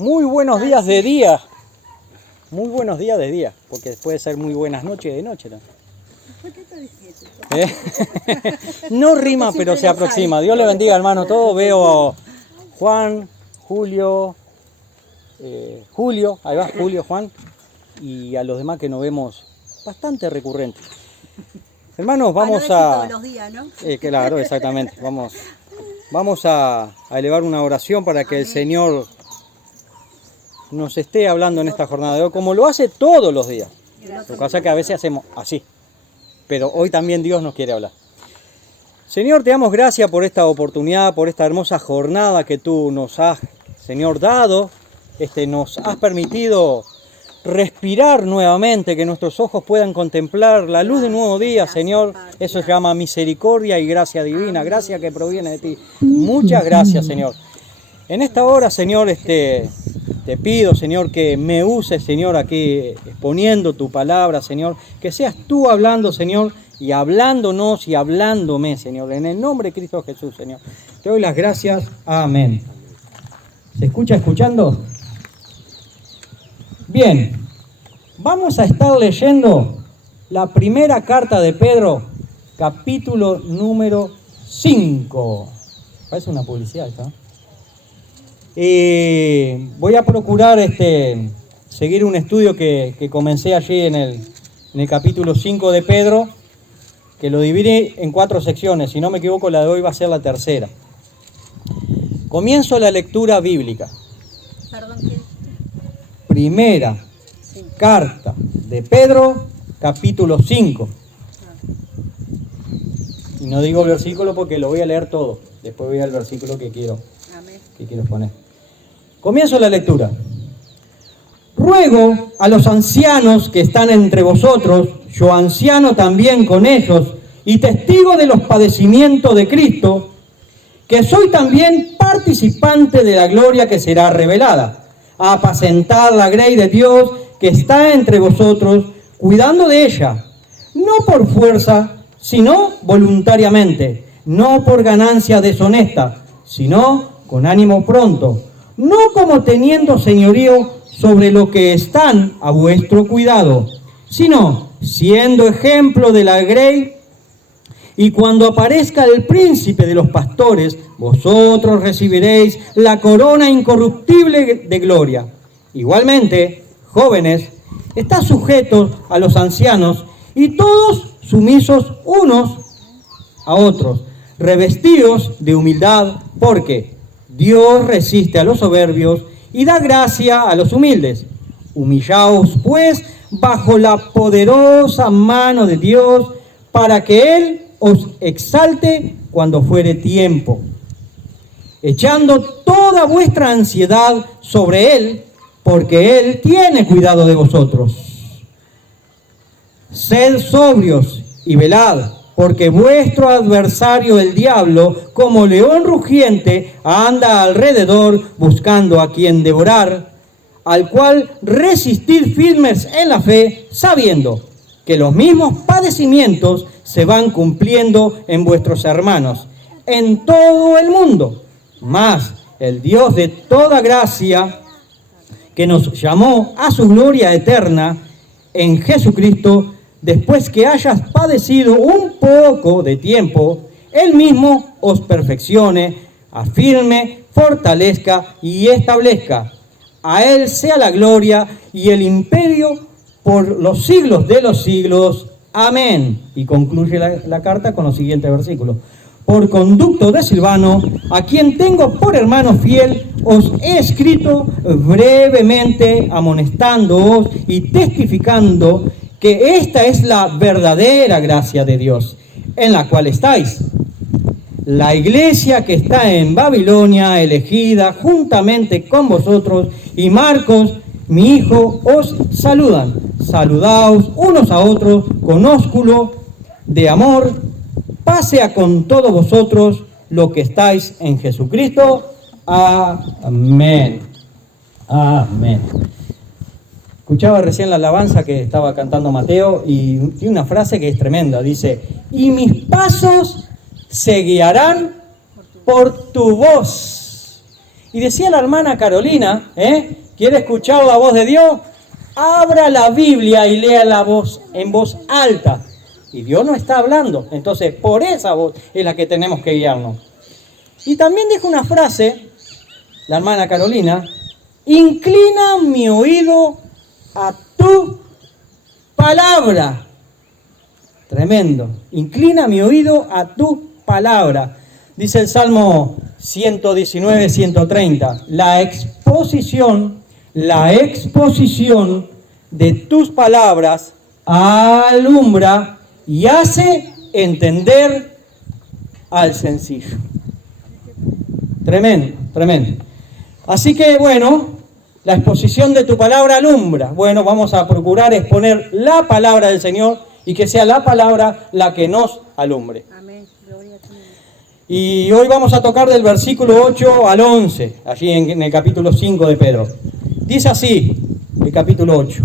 Muy buenos días de día. Muy buenos días de día, porque puede ser muy buenas noches de noche también. ¿Por qué te difícil? No rima, pero se aproxima. Dios le bendiga, hermano. Todo veo Juan, Julio, ahí va, Julio, Juan, y a los demás que nos vemos bastante recurrentes. Hermanos, vamos todos los días, ¿no? Claro, exactamente. Vamos a elevar una oración para que el Señor nos esté hablando en esta jornada de hoy, como lo hace todos los días. Lo que pasa es que a veces hacemos así, pero hoy también Dios nos quiere hablar. Señor, te damos gracias por esta oportunidad, por esta hermosa jornada que tú nos has, Señor, dado. Nos has permitido respirar nuevamente, que nuestros ojos puedan contemplar la luz de un nuevo día, Señor. Eso se llama misericordia y gracia divina, gracia que proviene de ti. Muchas gracias, Señor. En esta hora, Señor, te pido, Señor, que me uses, Señor, aquí exponiendo tu palabra, Señor. Que seas tú hablando, Señor, y hablándonos y hablándome, Señor. En el nombre de Cristo Jesús, Señor. Te doy las gracias. Amén. ¿Se escucha escuchando? Bien. Vamos a estar leyendo la primera carta de Pedro, capítulo número 5. Parece una publicidad esta, ¿no? Voy a procurar seguir un estudio que comencé allí en el capítulo 5 de Pedro, que lo dividí en 4 secciones. Si no me equivoco, la de hoy va a ser la tercera. Comienzo la lectura bíblica. Perdón, ¿qué? Primera carta de Pedro, capítulo 5. Y no digo versículo porque lo voy a leer todo. Después voy al versículo que quiero poner. Comienzo la lectura. Ruego a los ancianos que están entre vosotros, yo anciano también con ellos, y testigo de los padecimientos de Cristo, que soy también participante de la gloria que será revelada, a apacentar la grey de Dios que está entre vosotros, cuidando de ella, no por fuerza, sino voluntariamente, no por ganancia deshonesta, sino con ánimo pronto, no como teniendo señorío sobre lo que están a vuestro cuidado, sino siendo ejemplo de la grey, y cuando aparezca el príncipe de los pastores, vosotros recibiréis la corona incorruptible de gloria. Igualmente, jóvenes, estad sujetos a los ancianos y todos sumisos unos a otros, revestidos de humildad, porque Dios resiste a los soberbios y da gracia a los humildes. Humillaos, pues, bajo la poderosa mano de Dios, para que Él os exalte cuando fuere tiempo, echando toda vuestra ansiedad sobre Él, porque Él tiene cuidado de vosotros. Sed sobrios y velad, porque vuestro adversario el diablo, como león rugiente, anda alrededor buscando a quien devorar, al cual resistir firmes en la fe, sabiendo que los mismos padecimientos se van cumpliendo en vuestros hermanos en todo el mundo. Mas el Dios de toda gracia, que nos llamó a su gloria eterna en Jesucristo, después que hayas padecido un poco de tiempo, Él mismo os perfeccione, afirme, fortalezca y establezca. A Él sea la gloria y el imperio por los siglos de los siglos. Amén. Y concluye la carta con los siguientes versículos. Por conducto de Silvano, a quien tengo por hermano fiel, os he escrito brevemente, amonestándoos y testificando que esta es la verdadera gracia de Dios, en la cual estáis. La iglesia que está en Babilonia, elegida juntamente con vosotros, y Marcos, mi hijo, os saludan. Saludaos unos a otros con ósculo de amor. Pase a con todos vosotros lo que estáis en Jesucristo. Amén. Amén. Escuchaba recién la alabanza que estaba cantando Mateo y tiene una frase que es tremenda. Dice, y mis pasos se guiarán por tu voz Y decía la hermana Carolina, ¿quiere escuchar la voz de Dios? Abra la Biblia y lea la voz en voz alta. Y Dios no está hablando. Entonces, por esa voz es la que tenemos que guiarnos. Y también dijo una frase, la hermana Carolina: inclina mi oído a tu palabra. Tremendo. Inclina mi oído a tu palabra. Dice el Salmo 119, 130. La exposición de tus palabras alumbra y hace entender al sencillo. Tremendo, tremendo. Así que bueno, la exposición de tu palabra alumbra. Bueno, vamos a procurar exponer la palabra del Señor y que sea la palabra la que nos alumbre. Amén. Gloria a tu nombre. Y hoy vamos a tocar del versículo 8 al 11, allí en el capítulo 5 de Pedro. Dice así, el capítulo 8.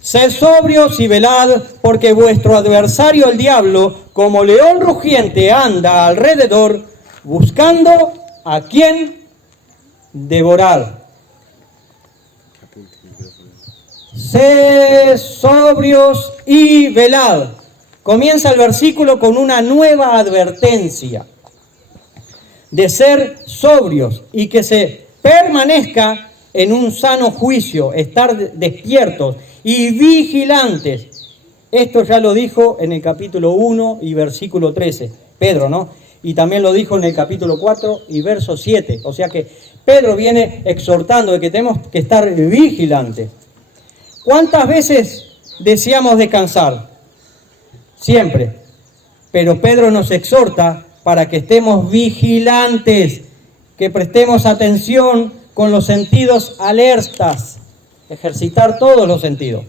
Sed sobrios y velad, porque vuestro adversario el diablo, como león rugiente, anda alrededor, buscando a quien devorar. Sed sobrios y velad. Comienza el versículo con una nueva advertencia de ser sobrios y que se permanezca en un sano juicio, estar despiertos y vigilantes. Esto ya lo dijo en el capítulo 1 y versículo 13, Pedro, ¿no? Y también lo dijo en el capítulo 4 y verso 7. O sea que Pedro viene exhortando de que tenemos que estar vigilantes. ¿Cuántas veces deseamos descansar? Siempre. Pero Pedro nos exhorta para que estemos vigilantes, que prestemos atención con los sentidos alertas, ejercitar todos los sentidos.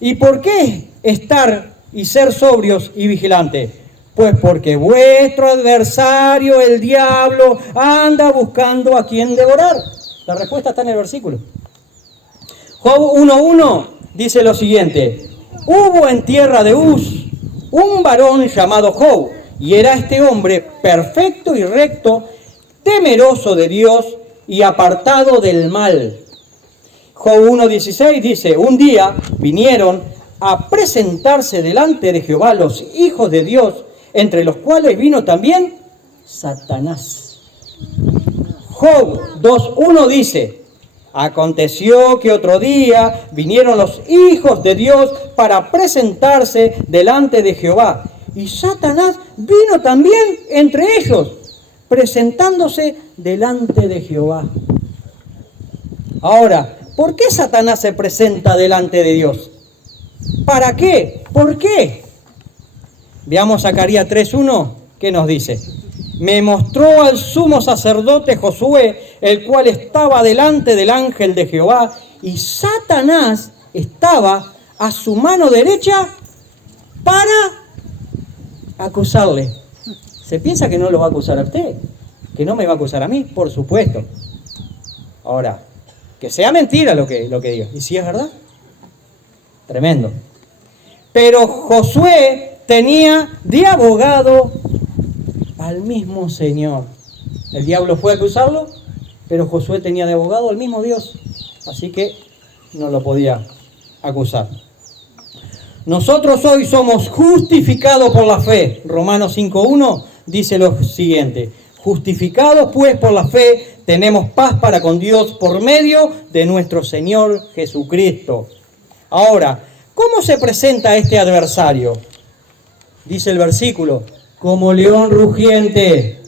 ¿Y por qué estar y ser sobrios y vigilantes? Pues porque vuestro adversario, el diablo, anda buscando a quien devorar. La respuesta está en el versículo. Job 1:1 dice lo siguiente: hubo en tierra de Uz un varón llamado Job, y era este hombre perfecto y recto, temeroso de Dios y apartado del mal. Job 1:16 dice: un día vinieron a presentarse delante de Jehová los hijos de Dios, entre los cuales vino también Satanás. Job 2:1 dice: aconteció que otro día vinieron los hijos de Dios para presentarse delante de Jehová, y Satanás vino también entre ellos, presentándose delante de Jehová. Ahora, ¿por qué Satanás se presenta delante de Dios? ¿Para qué? ¿Por qué? Veamos Zacarías 3:1, ¿qué nos dice? Me mostró al sumo sacerdote Josué, el cual estaba delante del ángel de Jehová, y Satanás estaba a su mano derecha para acusarle. ¿Se piensa que no lo va a acusar a usted? ¿Que no me va a acusar a mí? Por supuesto. Ahora, que sea mentira lo que diga. ¿Y si es verdad? Tremendo. Pero Josué tenía de abogado al mismo Señor. El diablo fue a acusarlo, pero Josué tenía de abogado al mismo Dios. Así que no lo podía acusar. Nosotros hoy somos justificados por la fe. Romanos 5:1 dice lo siguiente: justificados pues por la fe, tenemos paz para con Dios por medio de nuestro Señor Jesucristo. Ahora, ¿cómo se presenta este adversario? Dice el versículo: como león rugiente.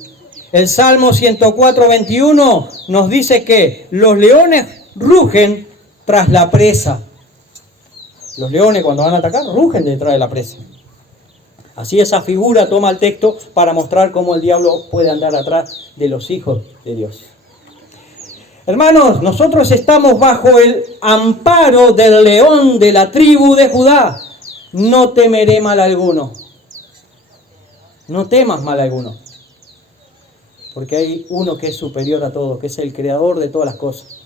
El Salmo 104:21 nos dice que los leones rugen tras la presa. Los leones, cuando van a atacar, rugen detrás de la presa. Así esa figura toma el texto para mostrar cómo el diablo puede andar atrás de los hijos de Dios. Hermanos, nosotros estamos bajo el amparo del león de la tribu de Judá. No temeré mal alguno. No temas mal alguno. Porque hay uno que es superior a todo, que es el creador de todas las cosas.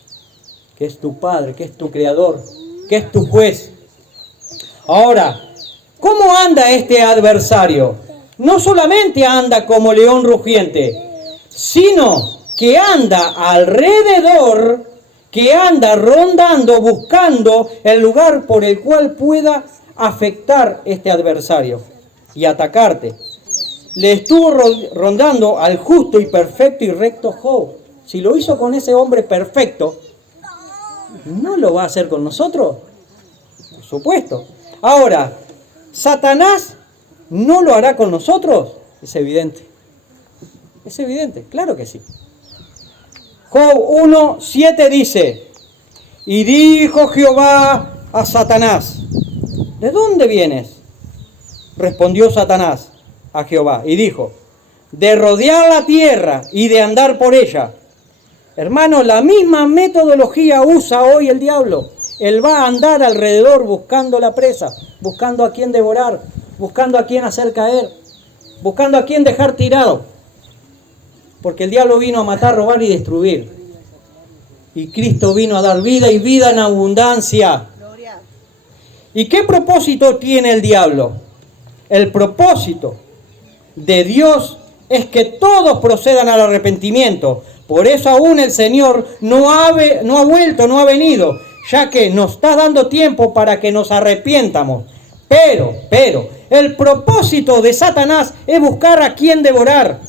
Que es tu Padre, que es tu creador, que es tu juez. Ahora, ¿cómo anda este adversario? No solamente anda como león rugiente, sino que anda alrededor, que anda rondando, buscando el lugar por el cual pueda afectar este adversario y atacarte. Le estuvo rondando al justo y perfecto y recto Job. Si lo hizo con ese hombre perfecto, ¿no lo va a hacer con nosotros? Por supuesto. Ahora, ¿Satanás no lo hará con nosotros? Es evidente. Es evidente, claro que sí. Job 1:7 dice: y dijo Jehová a Satanás, ¿de dónde vienes? Respondió Satanás a Jehová y dijo: de rodear la tierra y de andar por ella. Hermano, la misma metodología usa hoy el diablo. Él va a andar alrededor buscando la presa, buscando a quién devorar, buscando a quién hacer caer, buscando a quién dejar tirado. Porque el diablo vino a matar, robar y destruir. Y Cristo vino a dar vida y vida en abundancia. Gloria. ¿Y qué propósito tiene el diablo? El propósito de Dios es que todos procedan al arrepentimiento. Por eso aún el Señor no ha venido, ya que nos está dando tiempo para que nos arrepientamos. Pero, el propósito de Satanás es buscar a quién devorar,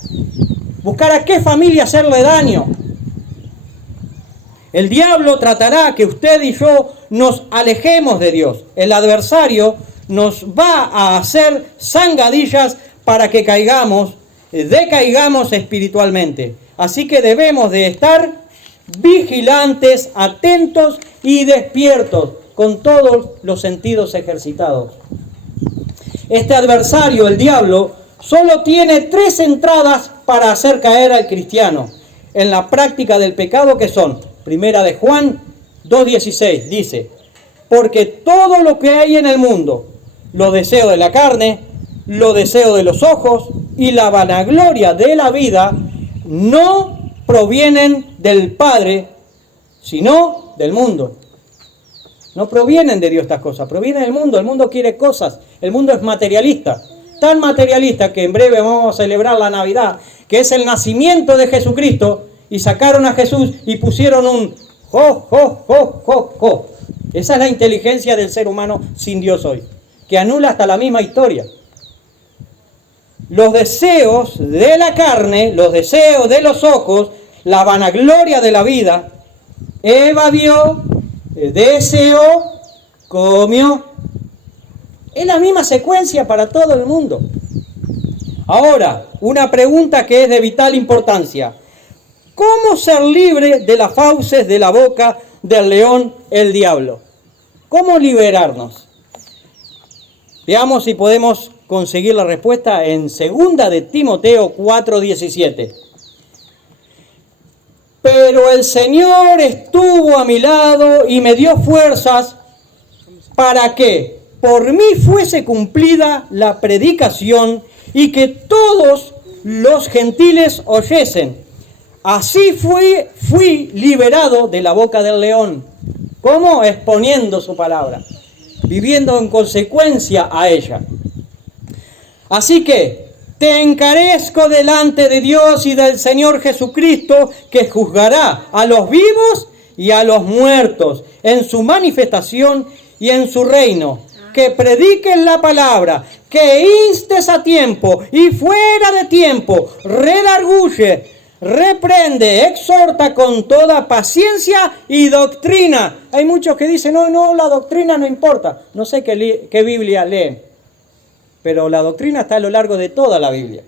buscar a qué familia hacerle daño. El diablo tratará que usted y yo nos alejemos de Dios. El adversario nos va a hacer zancadillas para que decaigamos espiritualmente. Así que debemos de estar vigilantes, atentos y despiertos, con todos los sentidos ejercitados. Este adversario, el diablo, solo tiene 3 entradas para hacer caer al cristiano en la práctica del pecado, que son: Primera de Juan 2:16, dice: porque todo lo que hay en el mundo, los deseos de la carne, los deseos de los ojos y la vanagloria de la vida, no provienen del Padre, sino del mundo. No provienen de Dios estas cosas, provienen del mundo. El mundo quiere cosas, el mundo es materialista. Tan materialista que en breve vamos a celebrar la Navidad, que es el nacimiento de Jesucristo, y sacaron a Jesús y pusieron un jo, jo, jo, jo, jo. Esa es la inteligencia del ser humano sin Dios hoy, que anula hasta la misma historia. Los deseos de la carne, los deseos de los ojos, la vanagloria de la vida. Eva vio, deseó, comió. Es la misma secuencia para todo el mundo. Ahora, una pregunta que es de vital importancia: ¿cómo ser libre de las fauces de la boca del león, el diablo? ¿Cómo liberarnos? Veamos si podemos conseguir la respuesta en 2 de Timoteo 4:17. Pero el Señor estuvo a mi lado y me dio fuerzas para que por mí fuese cumplida la predicación y que todos los gentiles oyesen. Así fui liberado de la boca del león. ¿Cómo? Exponiendo su palabra, viviendo en consecuencia a ella. Así que te encarezco delante de Dios y del Señor Jesucristo, que juzgará a los vivos y a los muertos en su manifestación y en su reino. Que prediques la palabra, que instes a tiempo y fuera de tiempo, redarguye, reprende, exhorta con toda paciencia y doctrina. Hay muchos que dicen, no, la doctrina no importa. No sé qué Biblia leen, pero la doctrina está a lo largo de toda la Biblia.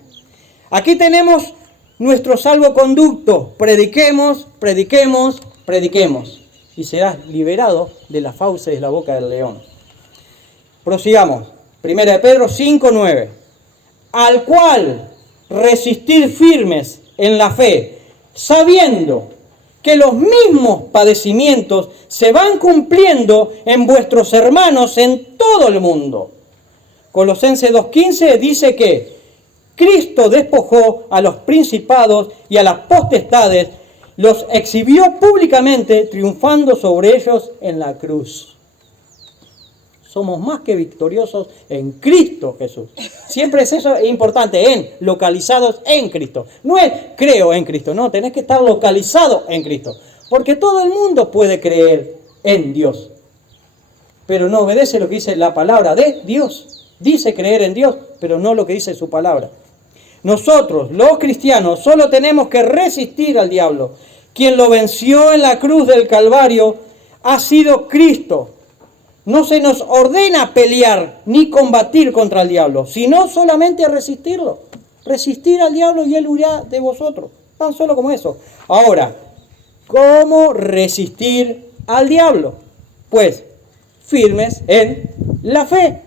Aquí tenemos nuestro salvoconducto: prediquemos, prediquemos, prediquemos, y serás liberado de las fauces de la boca del león. Prosigamos. 1 de Pedro 5:9. Al cual resistir firmes en la fe, sabiendo que los mismos padecimientos se van cumpliendo en vuestros hermanos en todo el mundo. Colosenses 2:15 dice que Cristo despojó a los principados y a las potestades, los exhibió públicamente, triunfando sobre ellos en la cruz. somos más que victoriosos en Cristo Jesús. Siempre es eso, es importante, localizados en Cristo. No es creo en Cristo, no, tenés que estar localizado en Cristo. Porque todo el mundo puede creer en Dios, pero no obedece lo que dice la palabra de Dios. Dice creer en Dios, pero no lo que dice su palabra. Nosotros, los cristianos, solo tenemos que resistir al diablo. Quien lo venció en la cruz del Calvario ha sido Cristo. No se nos ordena pelear ni combatir contra el diablo, sino solamente resistirlo. Resistir al diablo y él huirá de vosotros. Tan solo como eso. Ahora, ¿cómo resistir al diablo? Pues firmes en la fe.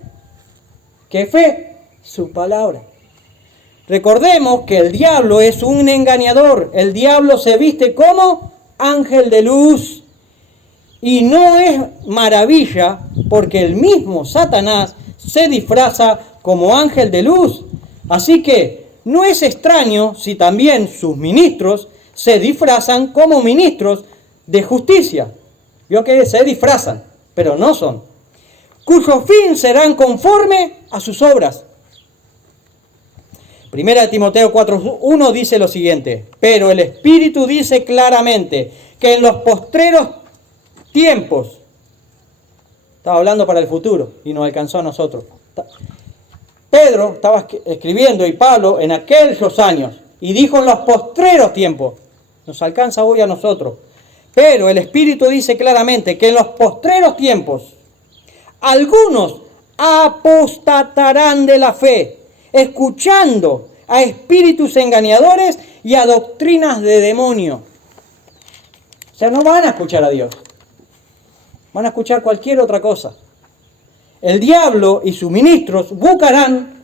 ¿Qué fe? Su palabra. Recordemos que el diablo es un engañador. El diablo se viste como ángel de luz. Y no es maravilla porque el mismo Satanás se disfraza como ángel de luz. Así que no es extraño si también sus ministros se disfrazan como ministros de justicia. Vio que se disfrazan, pero no son. Cuyo fin serán conforme a sus obras. Primera de Timoteo 4:1 dice lo siguiente: pero el Espíritu dice claramente que en los postreros tiempos, estaba hablando para el futuro y nos alcanzó a nosotros. Pedro estaba escribiendo y Pablo en aquellos años y dijo en los postreros tiempos, nos alcanza hoy a nosotros. Pero el Espíritu dice claramente que en los postreros tiempos algunos apostatarán de la fe, escuchando a espíritus engañadores y a doctrinas de demonio. O sea, no van a escuchar a Dios. Van a escuchar cualquier otra cosa. El diablo y sus ministros buscarán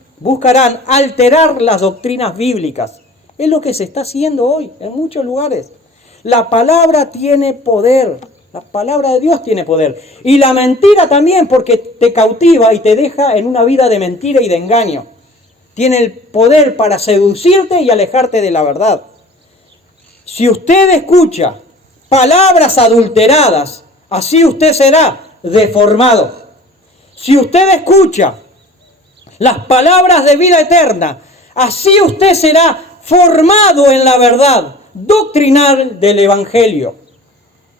alterar las doctrinas bíblicas. Es lo que se está haciendo hoy en muchos lugares. La palabra tiene poder. La palabra de Dios tiene poder. Y la mentira también, porque te cautiva y te deja en una vida de mentira y de engaño. Tiene el poder para seducirte y alejarte de la verdad. Si usted escucha palabras adulteradas, así usted será deformado. Si usted escucha las palabras de vida eterna, así usted será formado en la verdad doctrinal del Evangelio.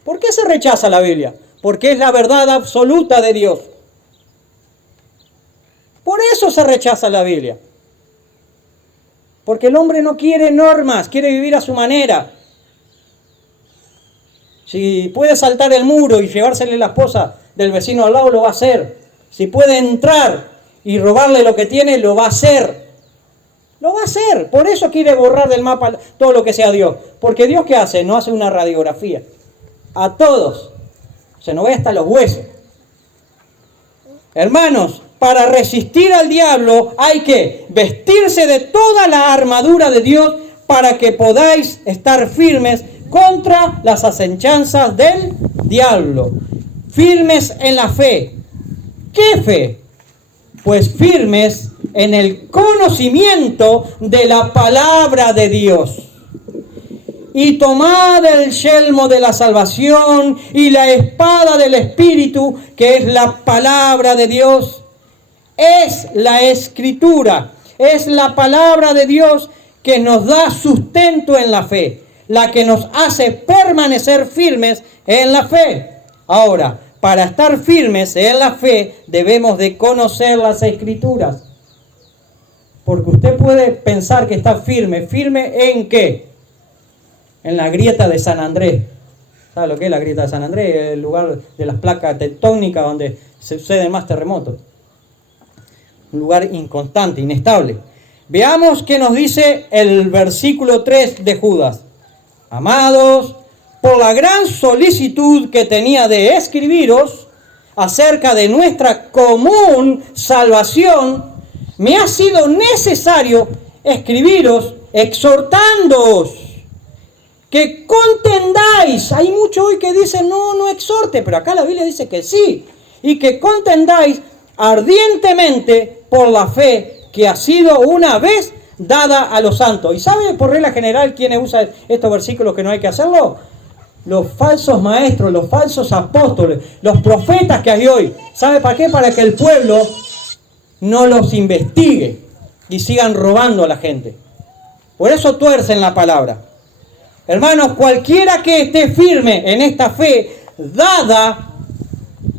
¿Por qué se rechaza la Biblia? Porque es la verdad absoluta de Dios. Por eso se rechaza la Biblia. Porque el hombre no quiere normas, quiere vivir a su manera. Si puede saltar el muro y llevársele la esposa del vecino al lado, lo va a hacer. Si puede entrar y robarle lo que tiene, lo va a hacer. Lo va a hacer. Por eso quiere borrar del mapa todo lo que sea Dios. Porque Dios, ¿qué hace? No hace una radiografía. A todos. Se nos ve hasta los huesos. Hermanos, para resistir al diablo hay que vestirse de toda la armadura de Dios para que podáis estar firmes contra las asechanzas del diablo. Firmes en la fe. ¿Qué fe? Pues firmes en el conocimiento de la palabra de Dios. Y tomad el yelmo de la salvación y la espada del Espíritu, que es la palabra de Dios. Es la Escritura, es la palabra de Dios que nos da sustento en la fe, la que nos hace permanecer firmes en la fe. Ahora, para estar firmes en la fe, debemos de conocer las Escrituras. Porque usted puede pensar que está firme. ¿Firme en qué? En la grieta de San Andrés. ¿Sabe lo que es la grieta de San Andrés? El lugar de las placas tectónicas donde se suceden más terremotos. Un lugar inconstante, inestable. Veamos qué nos dice el versículo 3 de Judas. Amados, por la gran solicitud que tenía de escribiros acerca de nuestra común salvación, me ha sido necesario escribiros exhortándoos que contendáis. Hay muchos hoy que dicen no exhorte, pero acá la Biblia dice que sí. Y que contendáis ardientemente por la fe que ha sido una vez dada a los santos. ¿Y sabe por regla general quiénes usan estos versículos que no hay que hacerlo? los falsos maestros, los falsos apóstoles, los profetas que hay hoy. ¿Sabe para qué? Para que el pueblo no los investigue y sigan robando a la gente. Por eso tuercen la palabra. Hermanos, cualquiera que esté firme en esta fe dada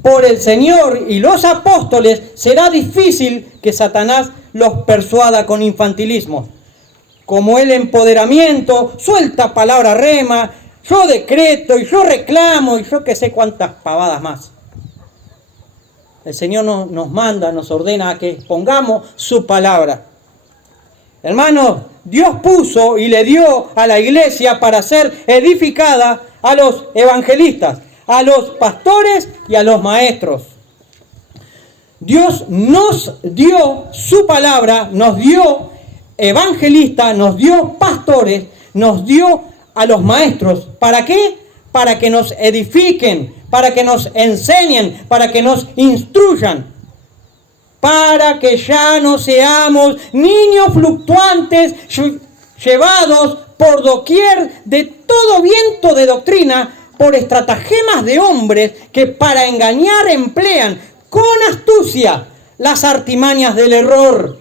por el Señor y los apóstoles, será difícil que Satanás los persuada con infantilismo, como el empoderamiento, suelta palabra rema, yo decreto y yo reclamo y yo que sé cuántas pavadas más. El Señor nos manda, nos ordena a que pongamos su palabra. Hermanos, Dios puso y le dio a la iglesia para ser edificada a los evangelistas, a los pastores y a los maestros. Dios nos dio su palabra, nos dio evangelistas, nos dio pastores, nos dio a los maestros. ¿Para qué? Para que nos edifiquen, para que nos enseñen, para que nos instruyan, para que ya no seamos niños fluctuantes llevados por doquier de todo viento de doctrina, por estratagemas de hombres que para engañar emplean con astucia las artimañas del error.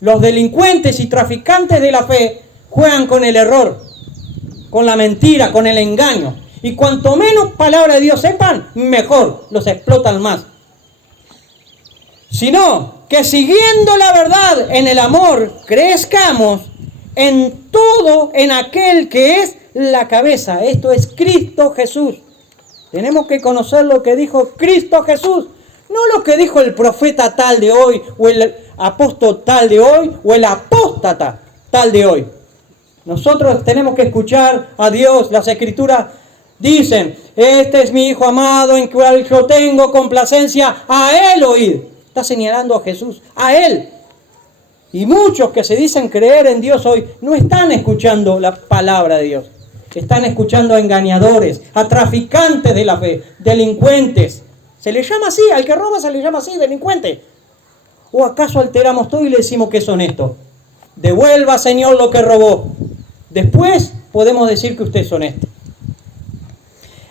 Los delincuentes y traficantes de la fe juegan con el error, con la mentira, con el engaño. Y cuanto menos palabra de Dios sepan, mejor, los explotan más. Sino que siguiendo la verdad en el amor, crezcamos en todo en aquel que es la cabeza. Esto es Cristo Jesús. Tenemos que conocer lo que dijo Cristo Jesús, no lo que dijo el profeta tal de hoy, o el apóstol tal de hoy, o el apóstata tal de hoy. Nosotros tenemos que escuchar a Dios. Las Escrituras dicen, este es mi Hijo amado en cual yo tengo complacencia, a Él oíd. Está señalando a Jesús, a Él. Y muchos que se dicen creer en Dios hoy no están escuchando la palabra de Dios. Están escuchando a engañadores, a traficantes de la fe, delincuentes. Se le llama así, al que roba se le llama así, delincuente. ¿O acaso alteramos todo y le decimos que es honesto? Devuelva, Señor, lo que robó. Después podemos decir que usted es honesto.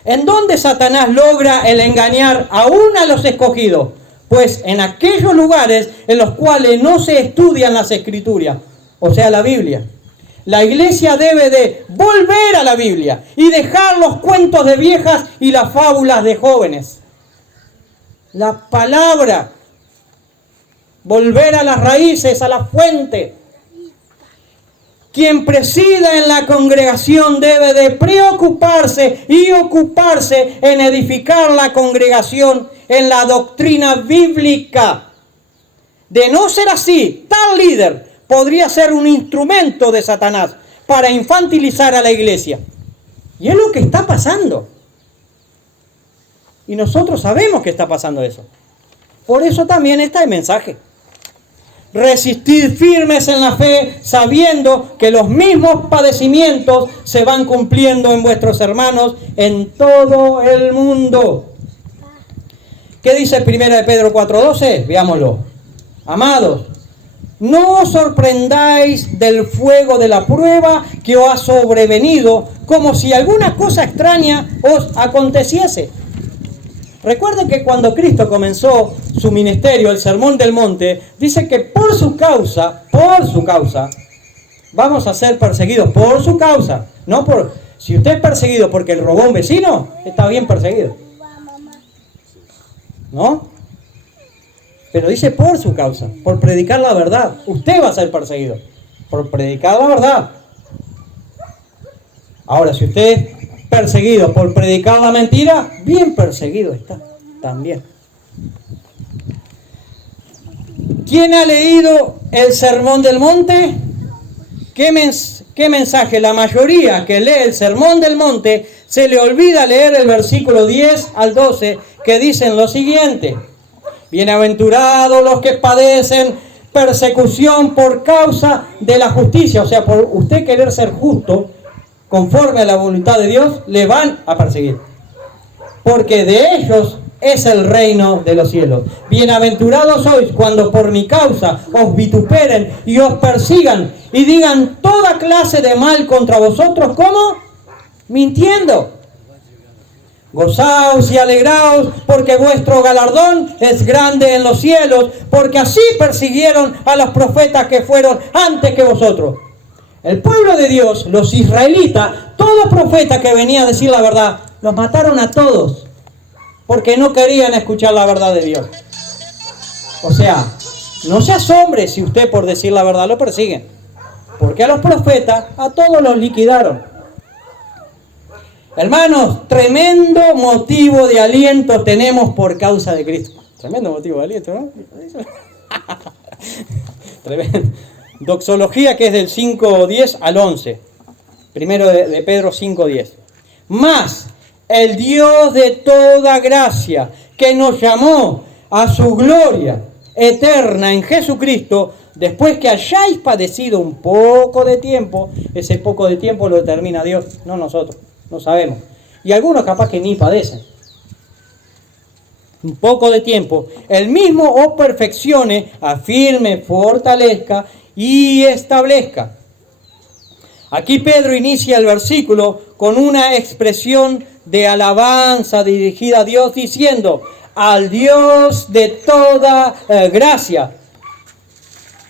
¿En dónde Satanás logra el engañar aún a los escogidos? Pues en aquellos lugares en los cuales no se estudian las Escrituras, o sea, la Biblia. La iglesia debe de volver a la Biblia y dejar los cuentos de viejas y las fábulas de jóvenes. La palabra, volver a las raíces, a la fuente. Quien presida en la congregación debe de preocuparse y ocuparse en edificar la congregación en la doctrina bíblica. De no ser así, tal líder podría ser un instrumento de Satanás para infantilizar a la iglesia. Y es lo que está pasando. Y nosotros sabemos que está pasando eso. Por eso también está el mensaje. Resistir firmes en la fe, sabiendo que los mismos padecimientos se van cumpliendo en vuestros hermanos en todo el mundo. ¿Qué dice 1 Pedro 4:12? Veámoslo. Amados, no os sorprendáis del fuego de la prueba que os ha sobrevenido, como si alguna cosa extraña os aconteciese. Recuerden que cuando Cristo comenzó su ministerio, el Sermón del Monte, dice que por su causa, vamos a ser perseguidos por su causa. No por, si usted es perseguido porque robó a un vecino, está bien perseguido. ¿No? Pero dice por su causa, por predicar la verdad. Usted va a ser perseguido por predicar la verdad. Ahora, si usted es perseguido por predicar la mentira, bien perseguido está también. ¿Quién ha leído el Sermón del Monte? ¿Qué mensaje? La mayoría que lee el Sermón del Monte se le olvida leer el versículo 10 al 12 que dicen lo siguiente: bienaventurados los que padecen persecución por causa de la justicia. O sea, por usted querer ser justo conforme a la voluntad de Dios, le van a perseguir, porque de ellos es el reino de los cielos. Bienaventurados sois cuando por mi causa os vituperen y os persigan y digan toda clase de mal contra vosotros. ¿Cómo? Mintiendo. Gozaos y alegraos, porque vuestro galardón es grande en los cielos, porque así persiguieron a los profetas que fueron antes que vosotros. El pueblo de Dios, los israelitas, todo profeta que venía a decir la verdad, los mataron a todos, porque no querían escuchar la verdad de Dios. O sea, no se asombre si usted por decir la verdad lo persiguen, porque a los profetas a todos los liquidaron. Hermanos, tremendo motivo de aliento tenemos por causa de Cristo. Tremendo motivo de aliento, ¿no? Tremendo. Doxología, que es del 5:10 al 11. Primero de Pedro 5:10. Mas el Dios de toda gracia, que nos llamó a su gloria eterna en Jesucristo, después que hayáis padecido un poco de tiempo, ese poco de tiempo lo determina Dios, no nosotros. No sabemos. Y algunos capaz que ni padecen. Un poco de tiempo. El mismo os perfeccione, afirme, fortalezca y establezca. Aquí Pedro inicia el versículo con una expresión de alabanza dirigida a Dios diciendo: al Dios de toda gracia.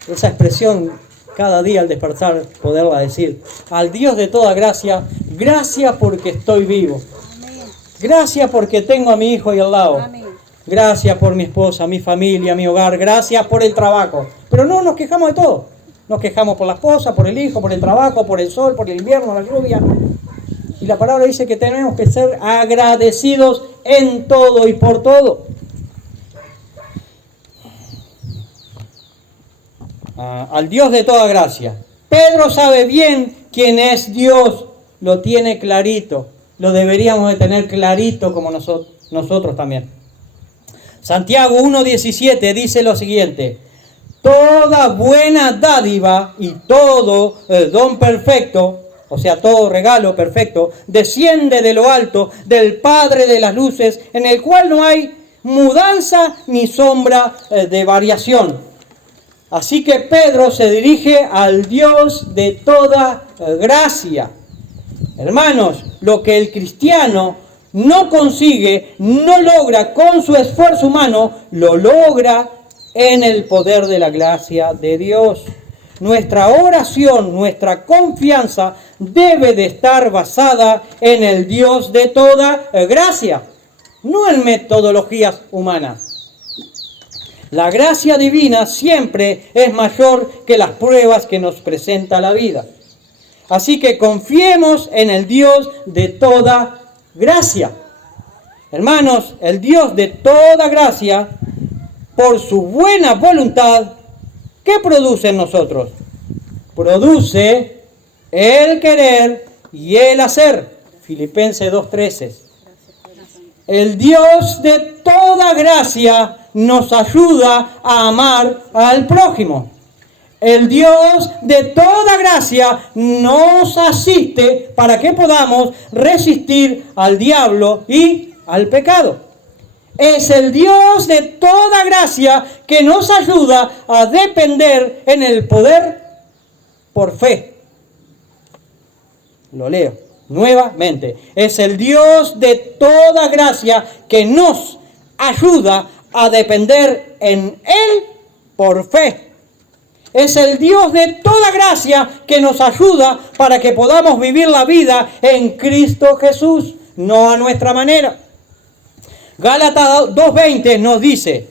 Esa expresión cada día al despertar poderla decir. Al Dios de toda gracia, gracias porque estoy vivo. Amén. Gracias porque tengo a mi hijo ahí al lado. Amén. Gracias por mi esposa, mi familia, mi hogar. Gracias por el trabajo. Pero no nos quejamos de todo. Nos quejamos por la esposa, por el hijo, por el trabajo, por el sol, por el invierno, la lluvia. Y la palabra dice que tenemos que ser agradecidos en todo y por todo. Al Dios de toda gracia. Pedro sabe bien quién es Dios, lo tiene clarito, lo deberíamos de tener clarito como nosotros también. Santiago 1:17 dice lo siguiente: toda buena dádiva y todo don perfecto, o sea, todo regalo perfecto, desciende de lo alto, del Padre de las luces, en el cual no hay mudanza ni sombra de variación. Así que Pedro se dirige al Dios de toda gracia. Hermanos, lo que el cristiano no consigue, no logra con su esfuerzo humano, lo logra en el poder de la gracia de Dios. Nuestra oración, nuestra confianza debe de estar basada en el Dios de toda gracia, no en metodologías humanas. La gracia divina siempre es mayor que las pruebas que nos presenta la vida. Así que confiemos en el Dios de toda gracia. Hermanos, el Dios de toda gracia, por su buena voluntad, ¿qué produce en nosotros? Produce el querer y el hacer. Filipenses 2:13. El Dios de toda gracia nos ayuda a amar al prójimo. El Dios de toda gracia nos asiste para que podamos resistir al diablo y al pecado. Es el Dios de toda gracia que nos ayuda a depender en el poder por fe. Lo leo nuevamente. Es el Dios de toda gracia que nos ayuda a depender en Él por fe. Es el Dios de toda gracia que nos ayuda para que podamos vivir la vida en Cristo Jesús, no a nuestra manera. Gálatas 2:20 nos dice: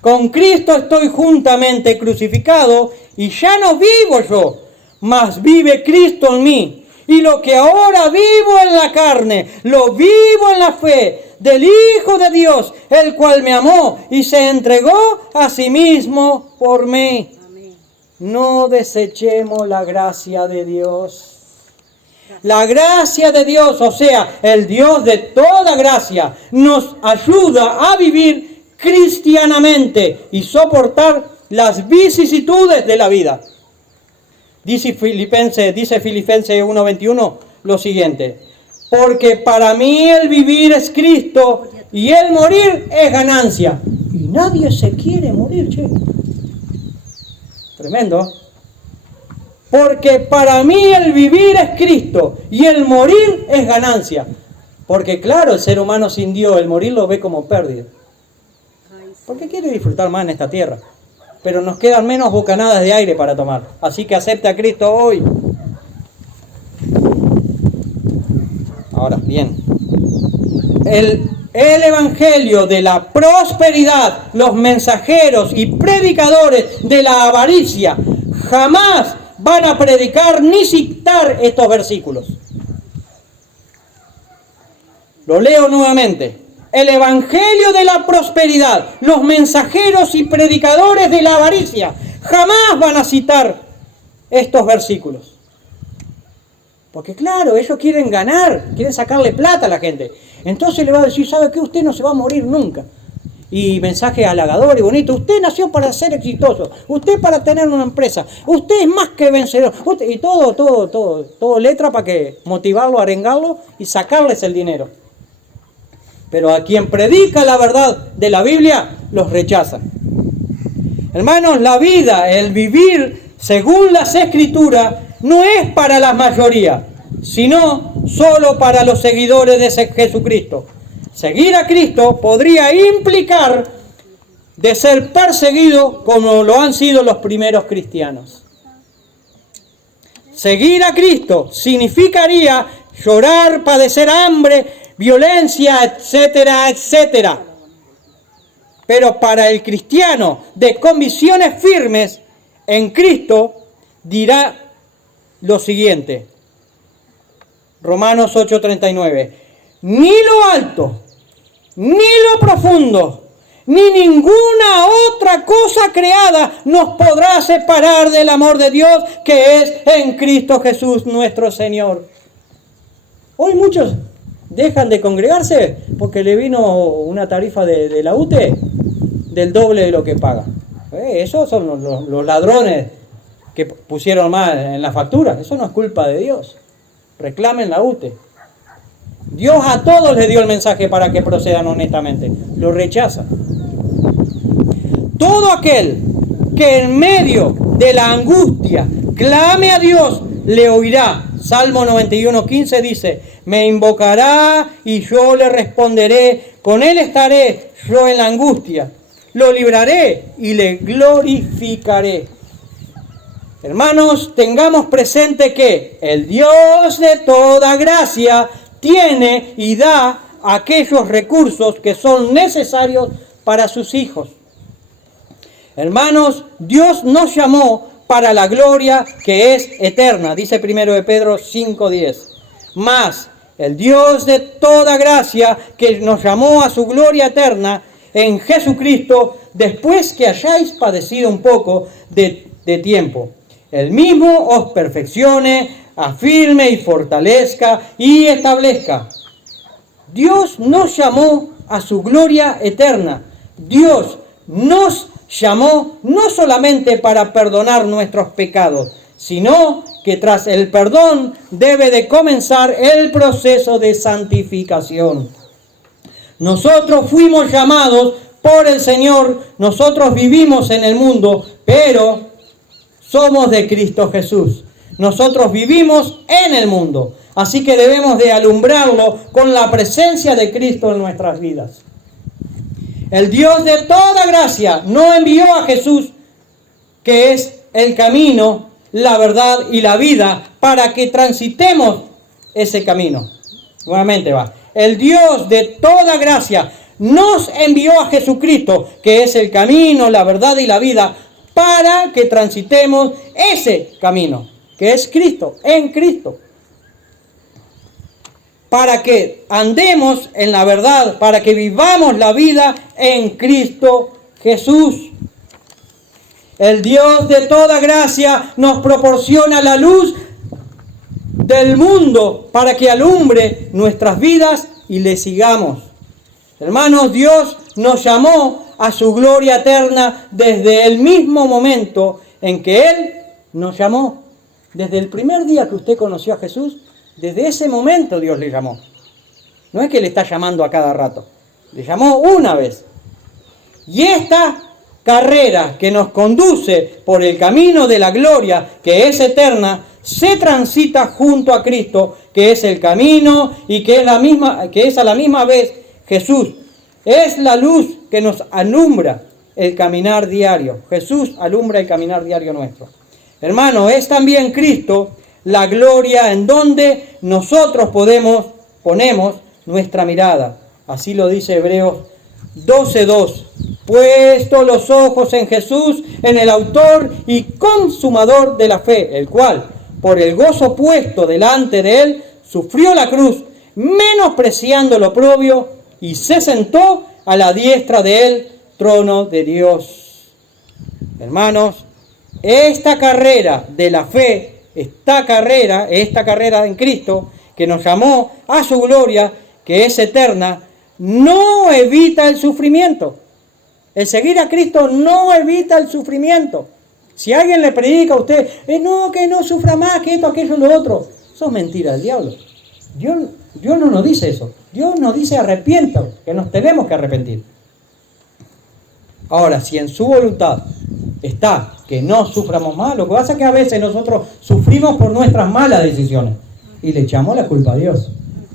con Cristo estoy juntamente crucificado y ya no vivo yo, mas vive Cristo en mí. Y lo que ahora vivo en la carne, lo vivo en la fe del Hijo de Dios, el cual me amó y se entregó a sí mismo por mí. Amén. No desechemos la gracia de Dios. La gracia de Dios, o sea, el Dios de toda gracia, nos ayuda a vivir cristianamente y soportar las vicisitudes de la vida. Dice Filipenses 1:21 lo siguiente: porque para mí el vivir es Cristo y el morir es ganancia. Y nadie se quiere morir, che. Tremendo. Porque para mí el vivir es Cristo y el morir es ganancia. Porque claro, el ser humano sin Dios, el morir lo ve como pérdida. Ay, sí. Porque quiere disfrutar más en esta tierra. Pero nos quedan menos bocanadas de aire para tomar. Así que acepte a Cristo hoy. Ahora, bien. El evangelio de la prosperidad, los mensajeros y predicadores de la avaricia jamás van a predicar ni citar estos versículos. Lo leo nuevamente. El evangelio de la prosperidad, los mensajeros y predicadores de la avaricia jamás van a citar estos versículos. Porque claro, ellos quieren ganar, quieren sacarle plata a la gente. Entonces le va a decir, ¿sabe qué? Usted no se va a morir nunca. Y mensaje halagador y bonito. Usted nació para ser exitoso. Usted para tener una empresa. Usted es más que vencedor. Y todo letra para que motivarlo, arengarlo y sacarles el dinero. Pero a quien predica la verdad de la Biblia, los rechazan. Hermanos, la vida, el vivir según las Escrituras, no es para la mayoría, sino solo para los seguidores de Jesucristo. Seguir a Cristo podría implicar de ser perseguido como lo han sido los primeros cristianos. Seguir a Cristo significaría llorar, padecer hambre, violencia, etcétera, etcétera. Pero para el cristiano de convicciones firmes en Cristo dirá lo siguiente. Romanos 8:39. Ni lo alto, ni lo profundo, ni ninguna otra cosa creada nos podrá separar del amor de Dios que es en Cristo Jesús nuestro Señor. Hoy muchos dejan de congregarse porque le vino una tarifa de la UTE del doble de lo que pagan. Esos son los ladrones que pusieron mal en la factura. Eso no es culpa de Dios. Reclamen la UTE. Dios a todos les dio el mensaje para que procedan honestamente. Lo rechazan. Todo aquel que en medio de la angustia clame a Dios, le oirá. Salmo 91:15 dice, me invocará y yo le responderé, con él estaré yo en la angustia, lo libraré y le glorificaré. Hermanos, tengamos presente que el Dios de toda gracia tiene y da aquellos recursos que son necesarios para sus hijos. Hermanos, Dios nos llamó para la gloria que es eterna, dice 1 de Pedro 5:10. Mas el Dios de toda gracia que nos llamó a su gloria eterna en Jesucristo, después que hayáis padecido un poco de tiempo, el mismo os perfeccione, afirme y fortalezca y establezca. Dios nos llamó a su gloria eterna. Dios nos llamó no solamente para perdonar nuestros pecados, sino que tras el perdón debe de comenzar el proceso de santificación. Nosotros fuimos llamados por el Señor, nosotros vivimos en el mundo, pero somos de Cristo Jesús. Nosotros vivimos en el mundo, así que debemos de alumbrarlo con la presencia de Cristo en nuestras vidas. El Dios de toda gracia no envió a Jesús, que es el camino, la verdad y la vida, para que transitemos ese camino. Nuevamente va. El Dios de toda gracia nos envió a Jesucristo, que es el camino, la verdad y la vida, para que transitemos ese camino, que es Cristo, en Cristo. Para que andemos en la verdad, para que vivamos la vida en Cristo Jesús. El Dios de toda gracia nos proporciona la luz del mundo para que alumbre nuestras vidas y le sigamos. Hermanos, Dios nos llamó a su gloria eterna desde el mismo momento en que Él nos llamó. Desde el primer día que usted conoció a Jesús, desde ese momento Dios le llamó. No es que le está llamando a cada rato. Le llamó una vez. Y esta carrera que nos conduce por el camino de la gloria, que es eterna, se transita junto a Cristo, que es el camino y que es a la misma vez Jesús. Es la luz que nos alumbra el caminar diario. Jesús alumbra el caminar diario nuestro. Hermano, es también Cristo la gloria en donde nosotros ponemos nuestra mirada. Así lo dice Hebreos 12:2. Puesto los ojos en Jesús, en el autor y consumador de la fe, el cual, por el gozo puesto delante de él, sufrió la cruz, menospreciando lo oprobio, y se sentó a la diestra del trono de Dios. Hermanos, esta carrera de la fe, esta carrera en Cristo, que nos llamó a su gloria, que es eterna, no evita el sufrimiento. El seguir a Cristo no evita el sufrimiento. Si alguien le predica a usted, no, que no sufra más, que esto, aquello, lo otro, eso es mentira del diablo. Dios no nos dice eso. Dios nos dice arrepientan, que nos tenemos que arrepentir. Ahora, si en su voluntad está que no suframos más, lo que pasa es que a veces nosotros sufrimos por nuestras malas decisiones y le echamos la culpa a Dios.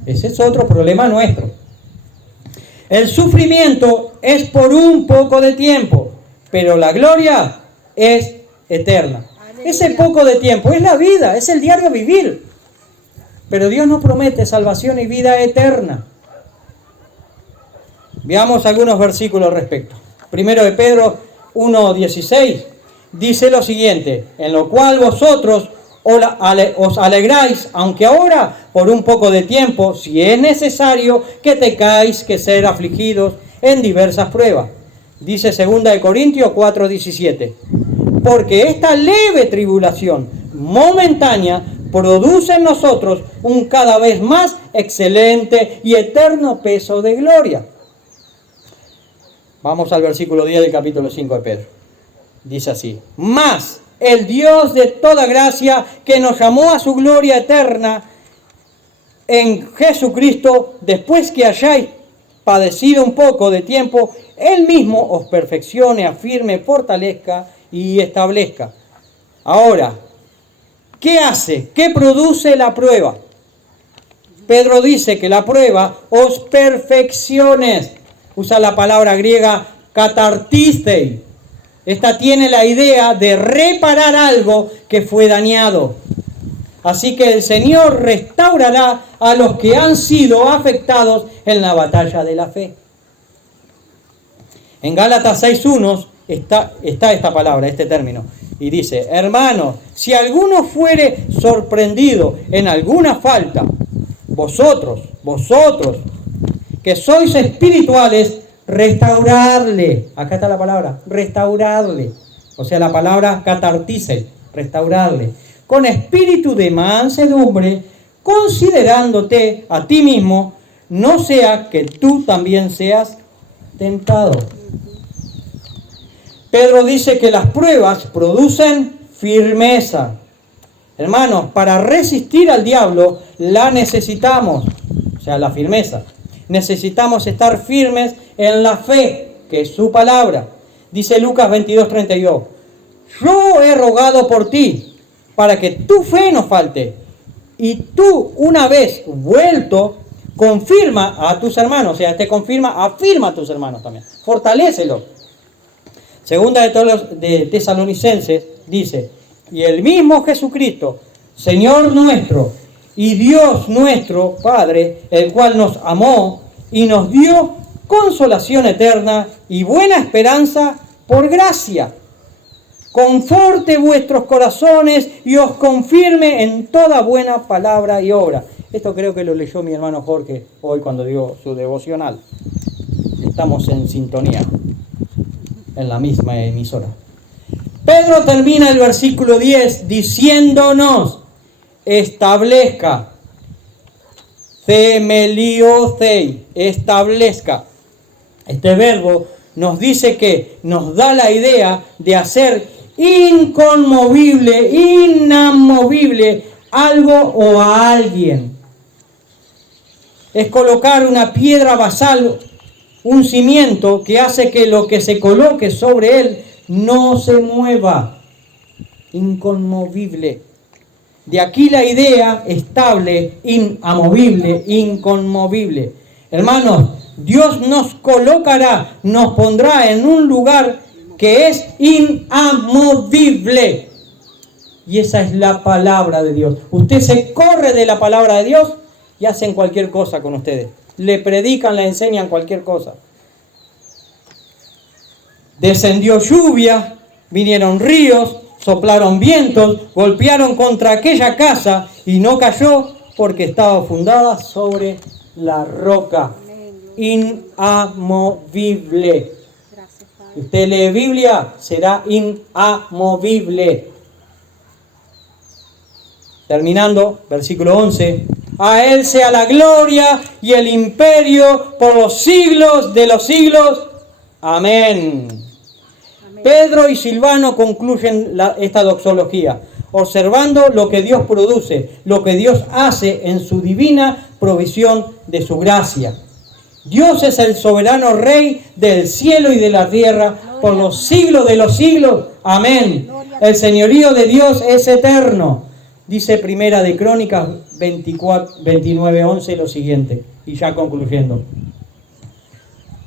Ese es otro problema nuestro. El sufrimiento es por un poco de tiempo, pero la gloria es eterna. Ese poco de tiempo es la vida, es el diario vivir. Pero Dios nos promete salvación y vida eterna. Veamos algunos versículos al respecto. Primero de Pedro 1:16 dice lo siguiente: en lo cual vosotros os alegráis, aunque ahora por un poco de tiempo, si es necesario que tengáis que ser afligidos en diversas pruebas. Dice 2 de Corintios 4:17. Porque esta leve tribulación momentánea produce en nosotros un cada vez más excelente y eterno peso de gloria. Vamos al versículo 10 del capítulo 5 de Pedro. Dice así: mas el Dios de toda gracia, que nos llamó a su gloria eterna en Jesucristo, después que hayáis padecido un poco de tiempo, Él mismo os perfeccione, afirme, fortalezca y establezca. Ahora, ¿qué hace? ¿Qué produce la prueba? Pedro dice que la prueba os perfecciones. Usa la palabra griega katartistei. Esta tiene la idea de reparar algo que fue dañado. Así que el Señor restaurará a los que han sido afectados en la batalla de la fe. En Gálatas 6:1 está esta palabra, este término. Y dice: hermanos, si alguno fuere sorprendido en alguna falta, vosotros, que sois espirituales, restaurarle. Acá está la palabra, restaurarle. O sea, la palabra katartise, restaurarle. Con espíritu de mansedumbre, considerándote a ti mismo, no sea que tú también seas tentado. Pedro dice que las pruebas producen firmeza. Hermanos, para resistir al diablo la necesitamos, o sea, la firmeza. Necesitamos estar firmes en la fe, que es su palabra. Dice Lucas 22:32. Yo he rogado por ti, para que tu fe no falte. Y tú, una vez vuelto, confirma a tus hermanos. O sea, afirma a tus hermanos también. Fortalécelo. Segunda de Tesalonicenses dice: y el mismo Jesucristo, Señor nuestro y Dios nuestro Padre, el cual nos amó y nos dio consolación eterna y buena esperanza por gracia, conforte vuestros corazones y os confirme en toda buena palabra y obra. Esto creo que lo leyó mi hermano Jorge hoy cuando dio su devocional. Estamos en sintonía, en la misma emisora. Pedro termina el versículo 10 diciéndonos: establezca, themeliosei, establezca. Este verbo nos dice que nos da la idea de hacer inconmovible, inamovible algo o a alguien. Es colocar una piedra basal, un cimiento que hace que lo que se coloque sobre él no se mueva. Inconmovible. De aquí la idea estable, inamovible, inconmovible. Hermanos, Dios nos colocará, nos pondrá en un lugar que es inamovible. Y esa es la palabra de Dios. Usted se corre de la palabra de Dios y hacen cualquier cosa con ustedes. Le predican, le enseñan cualquier cosa. Descendió lluvia, vinieron ríos, soplaron vientos, golpearon contra aquella casa y no cayó porque estaba fundada sobre la roca. Inamovible. Gracias, Si Padre. usted lee Biblia, será inamovible. Terminando, versículo 11. A Él sea la gloria y el imperio por los siglos de los siglos. Amén. Amén. Pedro y Silvano concluyen esta doxología, observando lo que Dios produce, lo que Dios hace en su divina provisión de su gracia. Dios es el soberano Rey del cielo y de la tierra por los siglos de los siglos. Amén. El señorío de Dios es eterno. Dice Primera de Crónicas 29:11 lo siguiente, y ya concluyendo.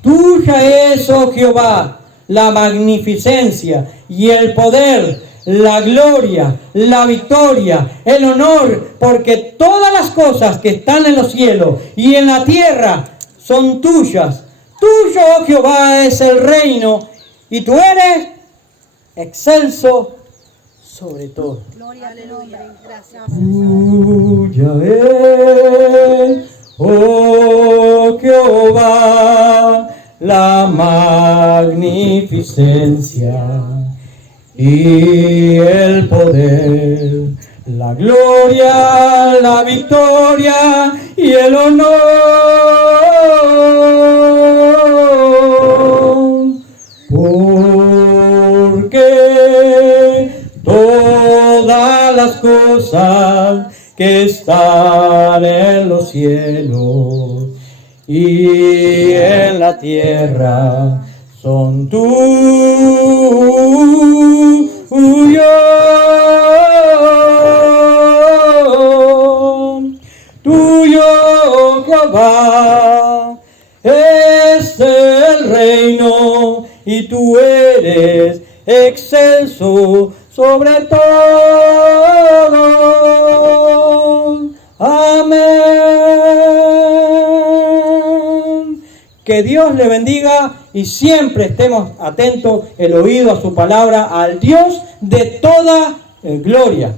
Tuya es, oh Jehová, la magnificencia y el poder, la gloria, la victoria, el honor, porque todas las cosas que están en los cielos y en la tierra son tuyas. Tuyo, oh Jehová, es el reino, y tú eres excelso sobre todo. Gloria a tu nombre. Gracias. Tuya es, oh Jehová, la magnificencia y el poder, la gloria, la victoria y el honor. Porque todas las cosas que están en los cielos y en la tierra son tuyo, Jehová, es el reino y tú eres excelso sobre todo. Amén. Que Dios le bendiga y siempre estemos atentos, el oído a su palabra, al Dios de toda gloria.